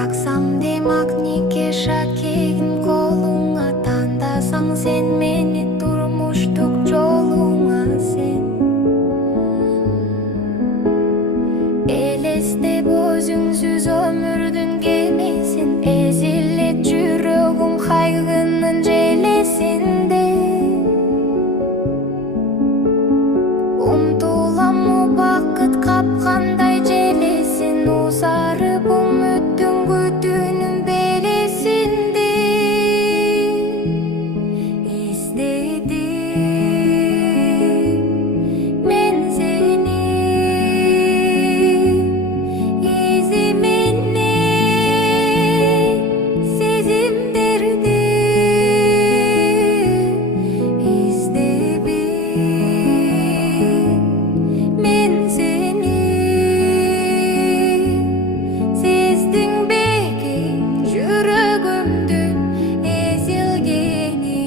Taksam demak nike şakegin kolunga, tandasaң sen meni turmуштук жолуңа sen. Elestеп өзүңсүз өмүрдүн кемесин, эзилет жүрөгүм кайгынын желесинде. Умтулам убакыт капкандай желесин, узарып үмүттүн күтүүнүн белесинде. Издедим мен сени, изи менен сезимдерди издебим. Men seni sezding beki, жүрөгүмдүн эзилгени.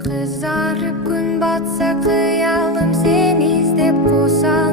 Кызарып күн батса кыялым сени издеп, кусалып